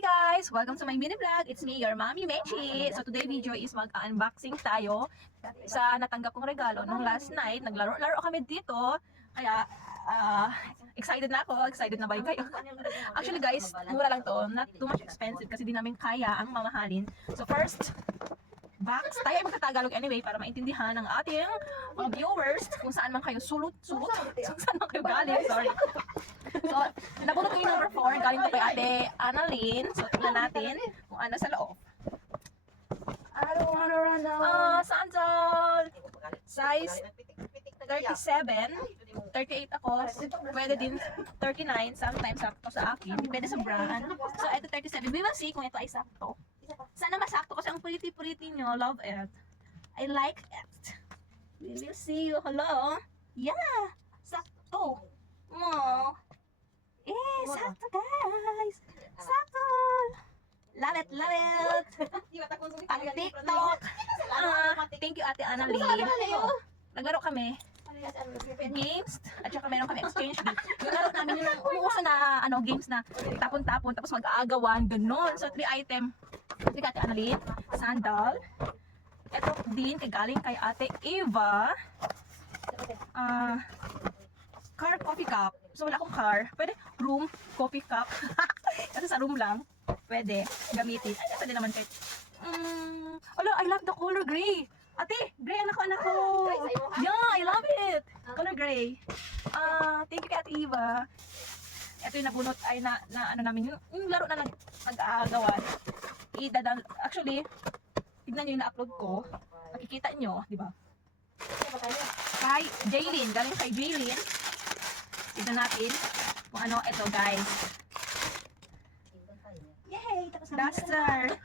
Hi guys! Welcome to my mini vlog. It's me, your mommy Mechi. So today video is mag-unboxing tayo sa natanggap kong regalo nung last night. Naglaro-laro kami dito. Kaya excited na ako. Excited na ba yun kayo? Actually guys, mura lang to. Not too much expensive kasi di namin kaya ang mamahalin. So first, box. Tayo ay magtatagalog anyway para maintindihan ng ating mga viewers kung saan man kayo sulot. Kung saan man kayo galing. Sorry. So, nabulot ko yung number 4. Galing to kay Ate Annalyn. So, tingnan natin kung ano sa loob. I don't wanna run out. Sandal! Size 37. 38 ako. Pwede din 39. Sometimes sakto sa akin. Depende sa brand. So, ito 37. We will see kung ito ay sakto. Sana masakto kasi ang pretty-pretty nyo. Love it. I like it. We will see. Hello? Yeah! Sakto. Oh. Sakto guys! Sakto! Love it, love it! Pang TikTok! Thank you Ate Annalyn. Naglaro kami. Games, at saka meron kami exchange gift. Yung laro namin yung umuuso na games na tapon-tapon, tapos mag-aagawan, ganun. So, 3 item. Ito kay Ate Annalyn, sandal. Ito din, galing kay Ate Eva. Car coffee cup. So, wala akong car. Pwede room coffee cup. Kasi sa room lang. Pwede gamitin. Ay, pwede naman kahit. I love the color gray. Ate, gray anak ko. Yeah, I love it. Color gray. Thank you kay Ate Eva. Ito yung nabunot ay na ano namin. Yung laro na nag-aagawan. Actually, tignan nyo yung na-upload ko. Makikita nyo, di ba? Kay Jaylin. Galing kay Jaylin. Tignan natin kung ano ito guys. Yay! Duster!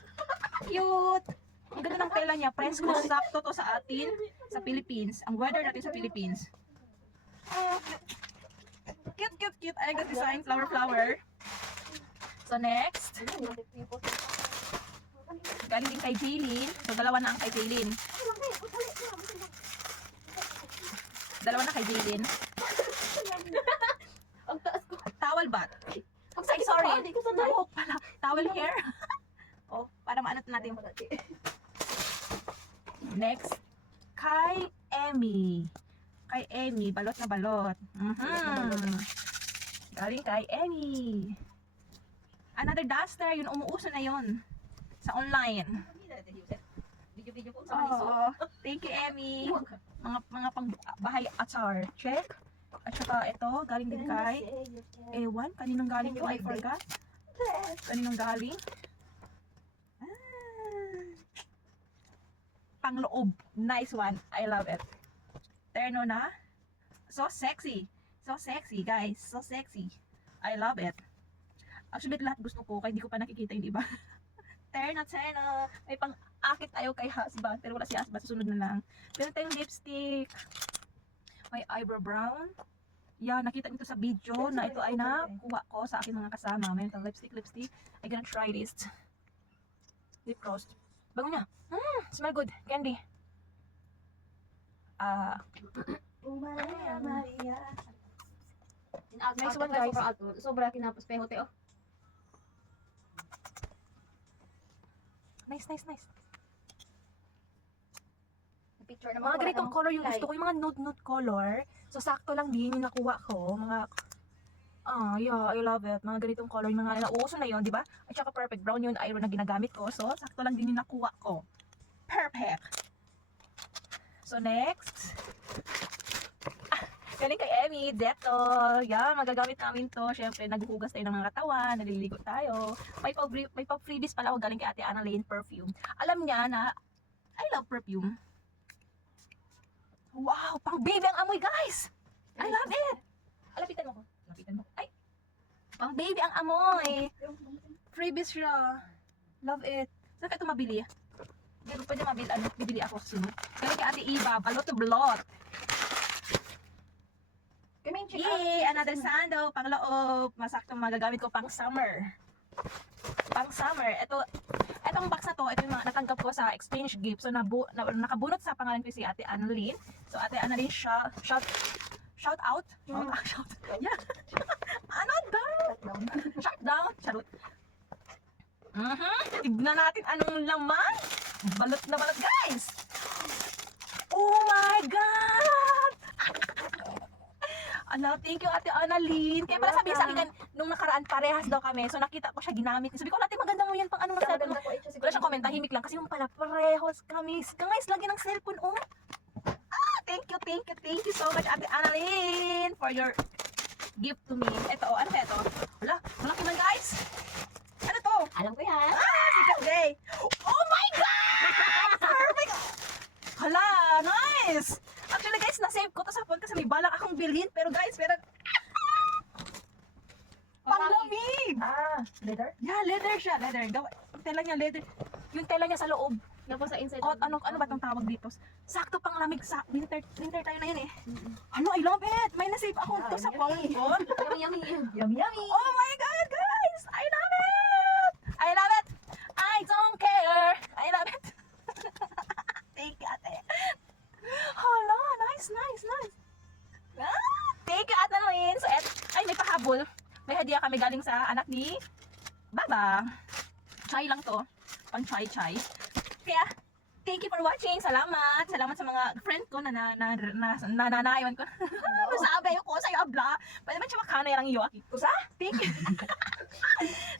Cute! Ang ganda ng tela niya. Friends ko, sakto to sa atin sa Philippines. Ang weather natin sa Philippines. Cute! I like the design. Flower. So next. Galing din kay Jaylin. So dalawa na ang kay Jaylin. Ang taas ko. Towel bat. Ay, sorry. Oh, pala. Towel hair. Oh, para maanot natin. Next. Kay Emmy. Balot na balot. Galing kay Emmy. Another duster. Yun, umuuso na yun. Sa online. Video po. Oh, thank you, Emmy. Mga pang bahay atsar. Check. At saka ito, galing din kay Ewan. Kaninong galing to? I forgot. Kaninong galing? Pangloob. Nice one. I love it. Terno na. So sexy, guys. So sexy. I love it. Actually, lahat gusto ko. Kaya hindi ko pa nakikita yung iba. Terno. May pang-akit tayo kay husband. Pero wala si husband. Susunod na lang. Meron tayong lipstick. May eyebrow brown. Yeah, nakita nito sa video na ito ay nakuha ko sa aking mga kasama. Meron tayong lipstick. I'm gonna try this. Lip gloss. Bago niya. Smell good. Candy. Nice one, guys. Sobra kinapos peho te oh. Nice. Picture naman. Mga ganitong color yung gusto ko. Yung mga nude color. So, sakto lang din yung nakuha ko. Yeah, I love it. Mga ganitong color. Yung mga nauuso na yun, di ba? At saka perfect brown yun, iron na ginagamit ko. So, sakto lang din yung nakuha ko. Perfect! So, next. Galing kay Emmy, Dettol. Yeah, magagamit namin to. Siyempre, naghuhugas tayo ng mga katawan, naliligo tayo. May pa-freebies pala ako galing kay Ate Annalyn perfume. Alam niya na I love perfume. Wow, pang baby ang amoy, guys! I love it! Lapitan mo. Ay! Pang baby ang amoy! Freebies siya. Love it. Saan ka ito mabili? Hindi pwede mabili. Bibili ako sunod. Galing kay Ate Eva, balot to blot. Yay! Another sandal, pang loob. Masaktong magagamit ko pang summer. Itong box na to, ito yung mga natanggap ko sa exchange gift. So, nakabunot sa pangalan ko si Ate Annalyn. So, Ate Annalyn, shout out. Yeah. Ano ba? Shut down. Charot. Tignan natin anong laman. Balot na balot, guys. Oh my God! Thank you, Ate Annalyn. Kaya pala sabi niya sa akin, nung nakaraan, parehas daw kami. So nakita ko siya ginamit. Sabi ko, Ate, maganda mo yan pang anong cellphone mo. Wala siyang comment, tahimik lang. Kasi yung pala, parehas kami. Guys, lagi ng cellphone, oh. Thank you so much, Ate Annalyn, for your gift to me. Ito, ano ba ito? Wala, malaki man, guys. Ano to? Alam ko yan. Secret day. Oh my God! Perfect! Hala, nice! Actually, guys, na-save ko to sa phone kasi may balak akong bilhin. Pero guys, meron... Panglamig! Leather? Yeah, leather siya. Leather. Yung tela niya, leather. Yung tela niya sa loob. Tapos sa inside. Ano ba itong tawag dito? Sakto pang lamig sa winter tayo na yun eh. Ano, I love it! May na-save ako to sa phone ko. Yummy, yummy. Oh my God, guys! I love it! I love it! I don't care! I love it! Thank you, ate. Hala, nice. Thank you, Ate Annalyn. So, ay, may pahabol. May hadiah kami galing sa anak ni Baba. Chai lang to. Pang chai. Kaya, thank you for watching. Salamat sa mga friend ko na nananayon ko. Sabi ko sa iyo, abla. Pwede man siya makana yung iyo. Kusa? Thank you.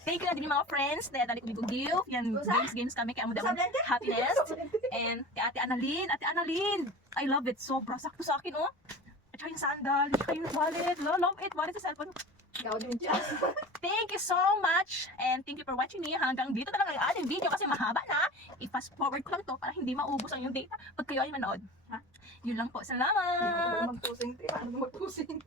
Thank you na din yung mga friends na dali ko gift. Yan, games kami. Kaya mo daw happiness. And kay Ate Annalyn. I love it. Sobra. Sakto sa akin, oh. At saka yung sandal. At saka yung wallet. Love it. Wallet sa cellphone. Thank you so much. And thank you for watching me. Hanggang dito na lang ang ating video kasi mahaba na. I-fast forward ko lang to para hindi maubos ang yung data pag kayo ay manood. Ha? Yun lang po. Salamat! Magpusing.